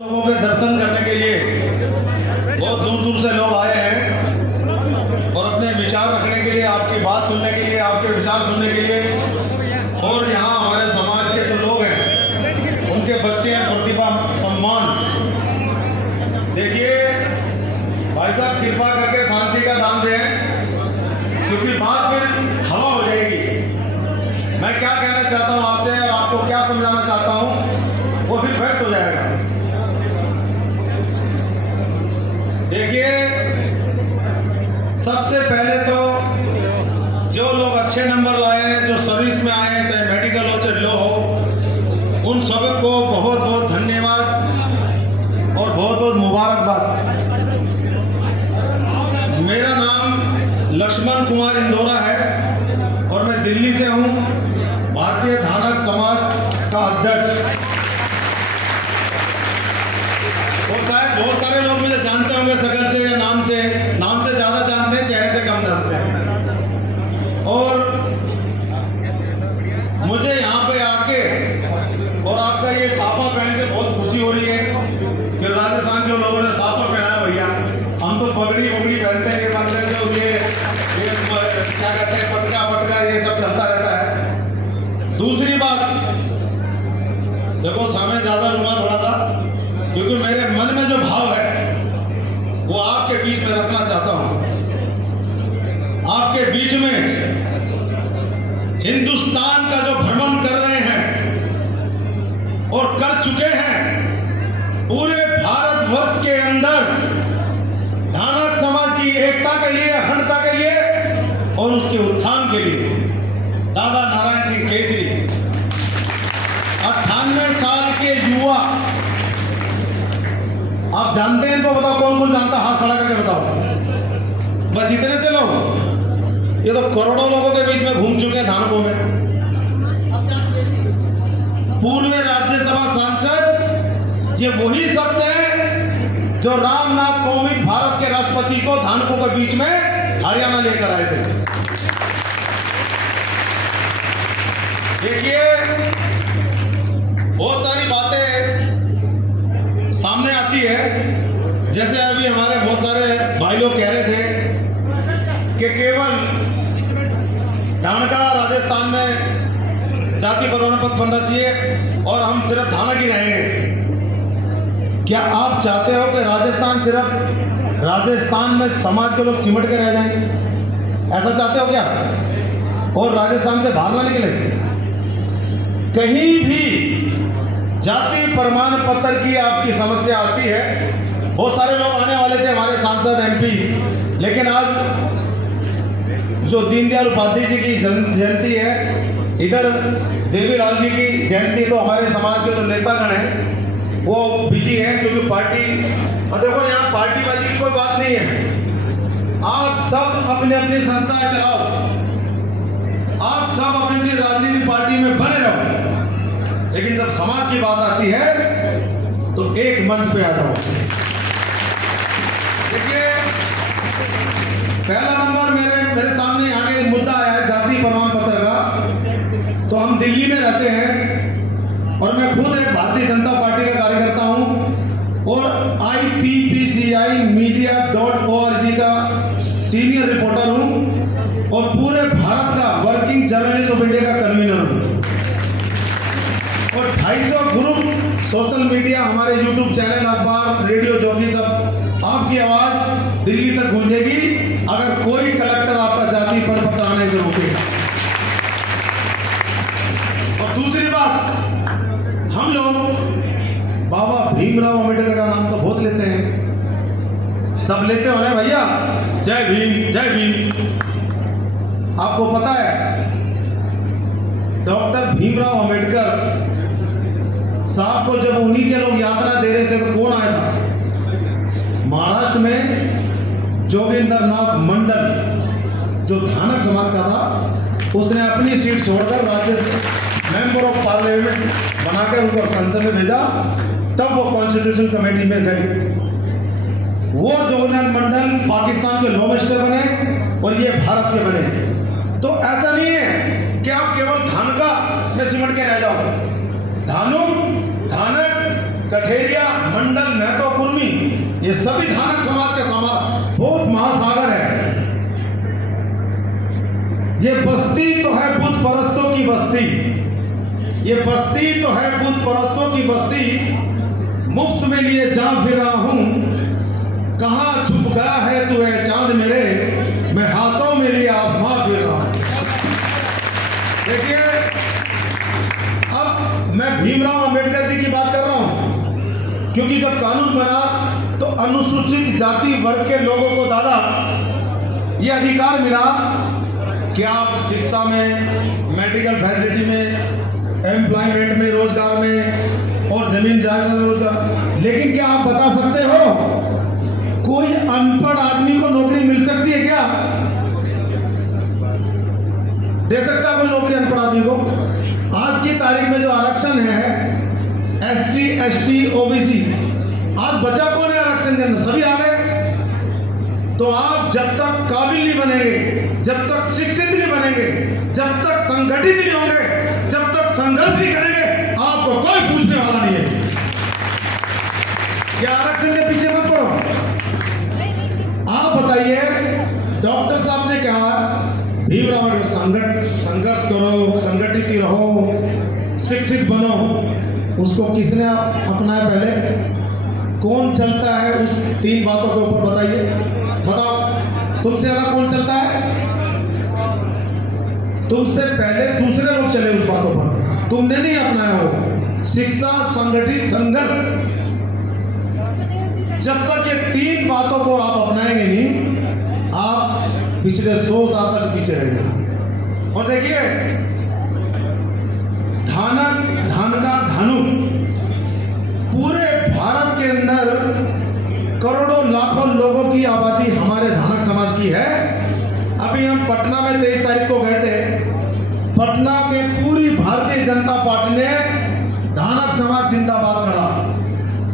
लोगों के दर्शन करने के लिए बहुत दूर दूर से लोग आए हैं और अपने विचार रखने के लिए, आपकी बात सुनने के लिए, आपके विचार सुनने के लिए। और यहाँ हमारे समाज के जो लोग हैं उनके बच्चे हैं, प्रतिभा सम्मान। देखिए भाई साहब, कृपा करके शांति का दान दें, क्योंकि बात फिर हवा हो जाएगी। मैं क्या कहना चाहता हूँ आपसे और आपको क्या समझाना चाहता हूँ वो फिर व्यक्त हो जाएगा। देखिए, सबसे पहले तो जो लोग अच्छे नंबर लाए हैं, जो सर्विस में आए हैं, चाहे मेडिकल हो चाहे लॉ हो, उन सबको बहुत बहुत धन्यवाद और बहुत बहुत मुबारकबाद। मेरा नाम लक्ष्मण कुमार इंदौरा है और मैं दिल्ली से हूँ, भारतीय धानक समाज का अध्यक्ष। और शायद बहुत सारे लोग मुझे जानते होंगे शकल से या नाम से ज्यादा जानते हैं, चेहरे से कम जानते हैं। और मुझे यहाँ पे आके और आपका ये साफा पहन के बहुत खुशी हो रही है कि राजस्थान के लोगों ने साफा पहना है। भैया, हम तो पगड़ी पहनते हैं, ये क्या कहते हैं, पटका ये सब चलता रहता है। दूसरी बात, देखो समय ज्यादा लूंगा थोड़ा सा, क्योंकि मेरे मन में जो भाव है वो आपके बीच में रखना चाहता हूं। आपके बीच में हिंदुस्तान का जो भ्रमण कर रहे हैं और कर चुके हैं, पूरे भारतवर्ष के अंदर धानक समाज की एकता के लिए, अखंडता के लिए और उसके उत्थान के लिए दादा नारायण सिंह केसरी 98 साल के युवा, आप जानते हैं तो बताओ, कौन कौन जानता, हाथ खड़ा करके बताओ। बस इतने से लोग, ये तो करोड़ों लोगों के बीच में घूम चुके हैं धानकों में। पूर्व राज्यसभा सांसद ये वही शख्स है जो रामनाथ कोविंद भारत के राष्ट्रपति को धानकों के बीच में हरियाणा लेकर आए थे। देखिए, बहुत सारी बातें सामने आती है, जैसे अभी हमारे बहुत सारे भाई लोग कह रहे थे कि केवल धानका राजस्थान में जाति प्रमाण पत्र बनना चाहिए और हम सिर्फ धानक ही रहेंगे। क्या आप चाहते हो कि राजस्थान में समाज के लोग सिमट के रह जाएं? ऐसा चाहते हो क्या? और राजस्थान से बाहर ना निकले? कहीं भी जाति प्रमाण पत्र की आपकी समस्या आती है। बहुत सारे लोग आने वाले थे, हमारे सांसद, एमपी, लेकिन आज जो दीनदयाल उपाध्याय जी की जयंती है, इधर देवीलाल जी की जयंती, तो हमारे समाज के जो नेतागण हैं वो बिजी हैं, क्योंकि पार्टी, और देखो यहाँ पार्टीबाजी की कोई बात नहीं है। आप सब अपनी अपनी संस्थाएं चलाओ, आप सब अपनी अपनी राजनीतिक पार्टी में बने रहो, लेकिन जब समाज की बात आती है तो एक मंच पे आ जाओ। देखिए, पहला नंबर मेरे सामने आगे मुद्दा आया है जाति प्रमाण पत्र का। तो हम दिल्ली में रहते हैं और मैं खुद एक भारतीय जनता पार्टी का कार्यकर्ता हूं और IPPCI media.org का सीनियर रिपोर्टर हूं और पूरे भारत का वर्किंग जर्नलिस्ट ऑफ इंडिया का कन्वीनर हूं और 250 ग्रुप सोशल मीडिया, हमारे यूट्यूब चैनल, अखबार, रेडियो, जॉकी, सब आपकी आवाज दिल्ली तक गूंजेगी अगर कोई कलेक्टर आपका जाति प्रपत्र आने से रोकेगा। और दूसरी बात, हम लोग बाबा भीमराव अम्बेडकर का नाम तो बहुत लेते हैं, सब लेते हो ना भैया, जय भीम जय भीम। आपको पता है डॉक्टर भीमराव अम्बेडकर साहब को जब उन्हीं के लोग यात्रा दे रहे थे तो कौन आया था? महाराष्ट्र में जोगिंदर नाथ मंडल, जो धानक समाज का था, उसने अपनी सीट छोड़कर मेंबर ऑफ पार्लियामेंट बनाकर उनको संसद में भेजा, तब वो कॉन्स्टिट्यूशन कमेटी में गए। वो जोगिंदर मंडल पाकिस्तान के लॉ मिनिस्टर बने और ये भारत के बने। तो ऐसा नहीं है कि आप केवल धानका में सिमट के रह जाओ। धानुक, धानक कठेरिया, मंडल, महतो, कुर्मी, ये सभी धानक समाज का समाज बहुत महासागर है। ये बस्ती तो है बुद्ध परस्तों की बस्ती, ये बस्ती तो है बुद्ध परस्तों की बस्ती। मुफ्त में लिए जा फिर रहा हूं, कहां छुप गया है तू है चांद मेरे, मैं हाथों में लिए आसमां फिर रहा हूं। देखिए, अब मैं भीमराव अंबेडकर जी की बात कर रहा हूं, क्योंकि जब कानून बना तो अनुसूचित जाति वर्ग के लोगों को दादा ये अधिकार मिला कि आप शिक्षा में, मेडिकल फैसिलिटी में, एम्प्लॉयमेंट में, रोजगार में और जमीन जायदाद में रोजगार। लेकिन क्या आप बता सकते हो कोई अनपढ़ आदमी को नौकरी मिल सकती है क्या? दे सकता है कोई नौकरी अनपढ़ आदमी को? आज की तारीख में जो आरक्षण है एसटी, एसटी, ओबीसी, आज बचा कौन है आरक्षण के अंदर? सभी आ गए। तो आप जब तक काबिल नहीं बनेंगे, जब तक शिक्षित नहीं बनेंगे, जब तक संगठित नहीं होंगे, जब तक संघर्ष नहीं करेंगे, आपको कोई पूछने वाला नहीं है। क्या आरक्षण के पीछे मत पड़ो। आप बताइए, डॉक्टर साहब ने कहा भीमराव संघर्ष करो, संगठित रहो, शिक्षित बनो। उसको किसने अपनाया? पहले कौन चलता है उस 3 बातों के ऊपर? बताइए, बताओ, तुमसे ज्यादा कौन चलता है? तुमसे पहले दूसरे लोग चले उस बातों पर, तुमने नहीं अपनाया हो। शिक्षा, संगठित, संघर्ष, जब तक ये 3 बातों को आप अपनाएंगे नहीं, आप पिछले 100 साल तक पीछे रहेंगे। और देखिए, धान का धानु पूरे भारत के अंदर करोड़ों लाखों लोगों की आबादी हमारे धानक समाज की है। अभी हम पटना में 23 तारीख को गए थे। पटना के पूरी भारतीय जनता पार्टी ने धानक समाज जिंदाबाद करा।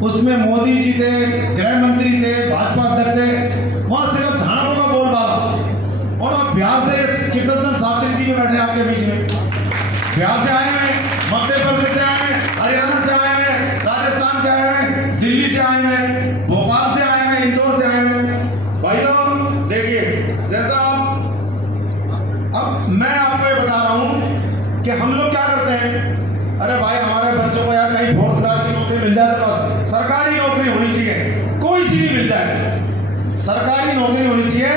उसमें मोदी जी थे, गृह मंत्री थे, भाजपा अध्यक्ष थे। वहां सिर्फ धानकों का बोलबाला। और अब बिहार से कृष्ण सात्विक जी भी बैठे आपके बीच में। बिहार से आए हैं, मध्य प्रदेश से आए हैं, हरियाणा से आए हैं, राजस्थान से आए हैं, दिल्ली से आए हैं, भोपाल से आए हैं, इंदौर से आए हैं। भाइयों देखिए, जैसा अब मैं आपको ये बता रहा हूं कि हम लोग क्या करते हैं, अरे भाई हमारे बच्चों को यार कहीं 4th क्लास की नौकरी मिल जाए, तो बस सरकारी नौकरी होनी चाहिए, कोई सी भी मिल जाए, सरकारी नौकरी होनी चाहिए,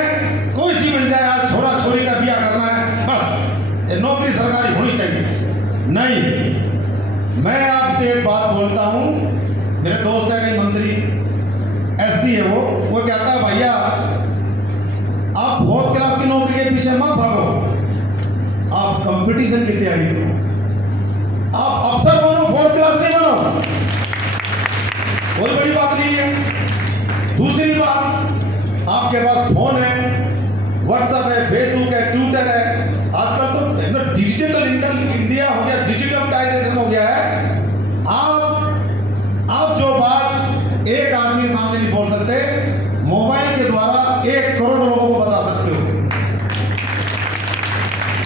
कोई सी मिल जाए यार, छोरा छोरी का ब्याह करना है, बस ये नौकरी सरकारी होनी चाहिए। नहीं, मैं आपसे एक बात बोलता हूं, मेरे दोस्त है कई मंत्री, एससी है, वो कहता है भैया आप 4th क्लास की नौकरी के पीछे मत भागो, आप कंपटीशन की तैयारी करो, आप अफसर बनो, 4th क्लास नहीं बनो। कोई बड़ी बात नहीं है। दूसरी बात, आपके पास फोन है, व्हाट्सएप है, फेसबुक है, ट्विटर है, आजकल तो डिजिटल इंडिया हो गया, डिजिटलाइजेशन हो गया है। आप जो बात एक आदमी के सामने नहीं बोल सकते, मोबाइल के द्वारा 1 करोड़ लोगों को बता सकते हो।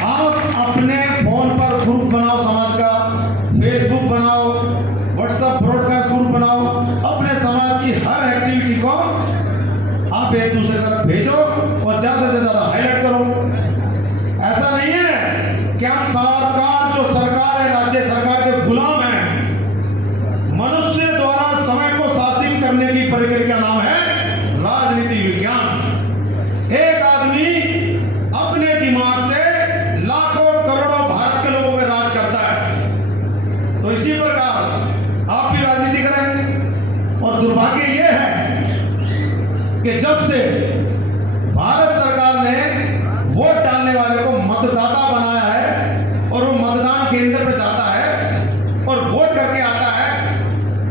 आप अपने फोन पर ग्रुप बनाओ समाज का, फेसबुक बनाओ, व्हाट्सएप ब्रॉडकास्ट ग्रुप बनाओ, अपने समाज की हर एक्टिविटी को आप एक दूसरे तरफ भेजो और ज्यादा से ज्यादा हाईलाइट करो। ऐसा नहीं है कि हम सरकार, जो सरकार है, राज्य सरकार के गुलाम हैं। मनुष्य द्वारा समय को शासित करने की प्रक्रिया का नाम है राजनीति विज्ञान। एक आदमी अपने दिमाग से लाखों करोड़ों भारत के लोगों पर राज करता है। तो इसी प्रकार आप भी राजनीति करें। और दुर्भाग्य यह है कि जब से भारत सरकार ने वोट डालने वाले को मतदाता बनाया है और वो मतदान केंद्र पे जाता है और वोट करके आता है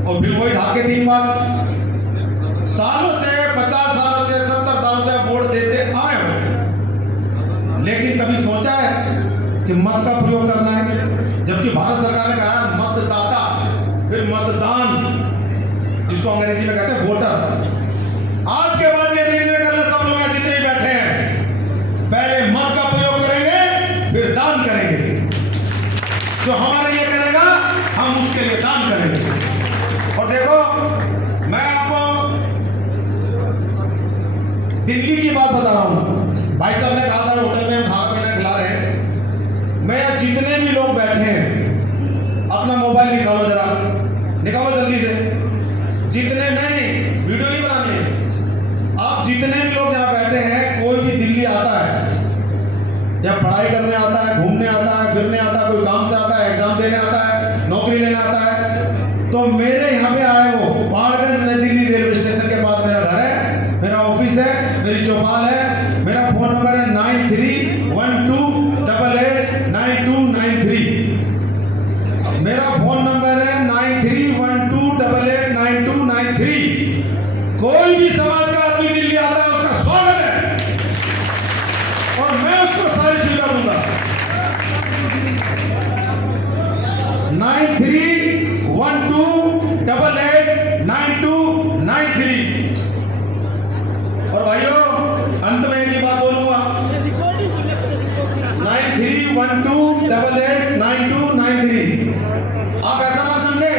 और फिर वही ढाके 3 बार, सालों से, 50 सालों से, 70 सालों से वोट देते आए हो, लेकिन कभी सोचा है कि मत का प्रयोग करना है? जबकि भारत सरकार ने कहा मतदाता, फिर मतदान, जिसको अंग्रेजी में कहते हैं वोटर। आज के बाद ये निर्णय करना सब लोग जितने बैठे हैं, पहले मत का प्रयोग करेंगे, फिर दान करेंगे। जो हमारे लिए करेगा हम उसके लिए दान करेंगे। और देखो, मैं आपको दिल्ली की बात बता रहा हूँ। भाई साहब ने कहा था होटल में हम खाना पीना खिला रहे हैं। मैं यहाँ जितने भी लोग बैठे हैं, अपना मोबाइल निकालो जरा, निकालो जल्दी से। जितने नहीं, वीडियो नहीं बनानी है। आप जितने भी लोग यहाँ बैठे हैं, कोई भी दिल्ली आता है या पढ़ाई करने आता है, घूमने आता है, फिरने आता है, कोई काम से आता है, एग्जाम देने आता है, नौकरी लेने आता है, तो मेरे यहाँ पे आए वो पहाड़गंज नई दिल्ली रेलवे स्टेशन के पास मेरा घर है, मेरा ऑफिस है, मेरी चौपाल है। मेरा फोन नंबर है 9312889293। मेरा फोन नंबर है 9312889293। कोई भी समाज का आदमी दिल्ली आता है, उसका स्वागत है और मैं उसको सारी सुविधा दूंगा। 9312889293। और भाइयों, अंत में एक ही बात बोलूंगा, 9312889293। आप ऐसा ना समझे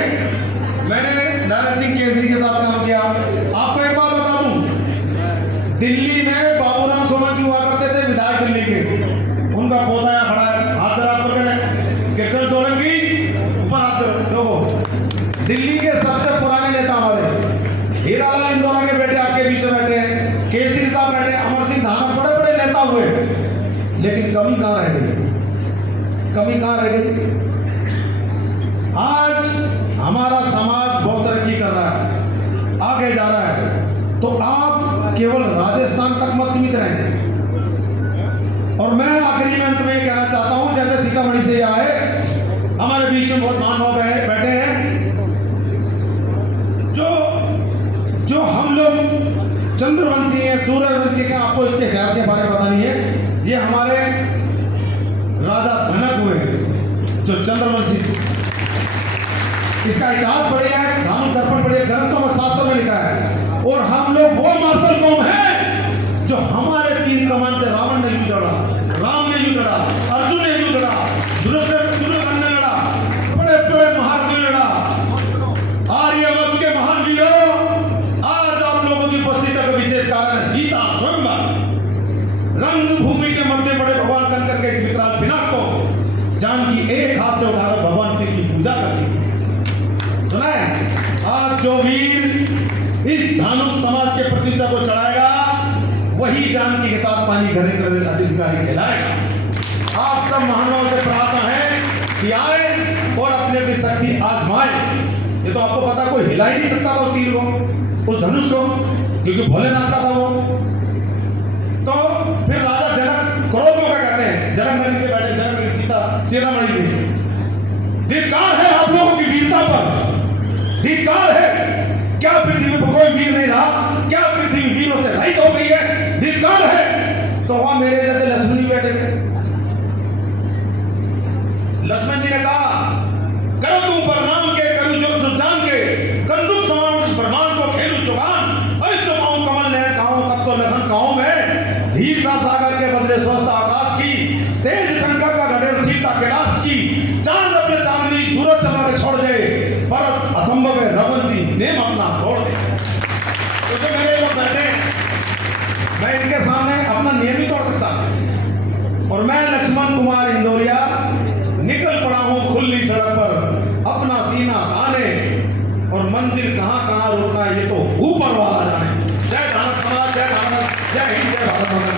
मैंने नारायण सिंह केसरी के साथ काम किया। आपको एक बात बता दूं, दिल्ली में बाबूराम सोलंकी हुआ करते थे, विधायक दिल्ली के। उनका पोता यहाँ खड़ा है, हाथ बराबर करें। किशन सोलंकी ऊपर हाथ दो। दिल्ली के सबसे पुराने नेता हमारे हीरालाल इंदौरा के बेटे आपके बीच में बैठे हैं, केसरी साहब बैठे, अमर सिंह धाना, बड़े बड़े नेता हुए, लेकिन कमी कहां रह गई? कमी कहां रह गई? आज हमारा समाज बहुत तरक्की कर रहा है, आगे जा रहा है, तो आप केवल राजस्थान तक मत सीमित रहें। और मैं आखिरी में अंत में कहना चाहता हूं, जैसे सीतामढ़ी से आए, हमारे बीच में बहुत महानुभाव बैठे हैं, जो हम लोग चंद्रवंशी हैं, सूर्यवंशी हैं, आपको इसके इतिहास के बारे में पता नहीं है। ये हमारे राजा जनक हुए, जो चंद्रवंशी। इसका इतिहास पढ़िए, धानु दर्पण पढ़िए, ग्रंथों में, शास्त्रों में लिखा है। और हम लोग वो मार्शल कौम है जो हमारे तीर कमान से रावण ने युद्ध लड़ा, राम ने युद्ध लड़ा, अर्जुन ने युद्ध लड़ा, दुर्योधन ने लड़ा, बड़े बड़े महारथी लड़ा। आर्यवर्त के महान वीरों, आज आप लोगों की उपस्थिति का विशेष कारण है सीता स्वयंवर। रंग भूमि के मध्य बड़े भगवान शंकर के इस विकराल पिनाक को जानकी एक हाथ से उठाकर भगवान शिव की पूजा करती थी। सुना है? आज जो वीर इस धानुक समाज के प्रतिष्ठा को चढ़ाएगा, वही जानकी के साथ पानी घरे अधिकारी कहलाएगा। आप सब महानुभाव से प्रार्थना है कि आए और अपनी अपनी शक्ति आजमाए। ये तो आपको पता, कोई हिला ही नहीं सकता था उस तीर को, उस धनुष को, क्योंकि भोलेनाथ का था वो। तो फिर राजा जनक क्रोध में क्या कहते हैं, जनक नदी से बैठे, जनक सीतामढ़ी से, धिक्कार है आप लोगों की वीरता पर, धिक्कार है। क्या पृथ्वी में कोई वीर नहीं रहा? क्या पृथ्वी वीरों से रहित हो गई है? धिक्कार है। तो वहां मेरे जैसे लक्ष्मण जी बैठे थे। लक्ष्मण जी ने कहा, करो तुम पर नाम के, करूं जो सुजान के, कंदुक समान इस ब्रह्मांड को खेलूं चुगान, ऐसे पाऊं कमल नहर कहूं, तब तो लगन कहूं मैं, धीरता सागर के बदले स्वस्थ आकाश की, तेज शंकर का घटेर सीता कैलाश की, चांद अपने चांदनी सूरज चंद्र के छोड़ दे, परस असंभव है रघुवंशी नेम अपना तोड़ दे। तो जो मेरे लोग बैठे, मैं इनके सामने अपना नियम ही तोड़ सकता, और मैं लक्ष्मण कुमार इंदौरिया निकल पड़ा हूं खुली सड़क पर, अपना सीना ताने, और मंजिल कहां कहां रुकना ये तो ऊपर वाला जाने। जय भारत समाज, जय भारत, जय हिंद, जय भारत माता।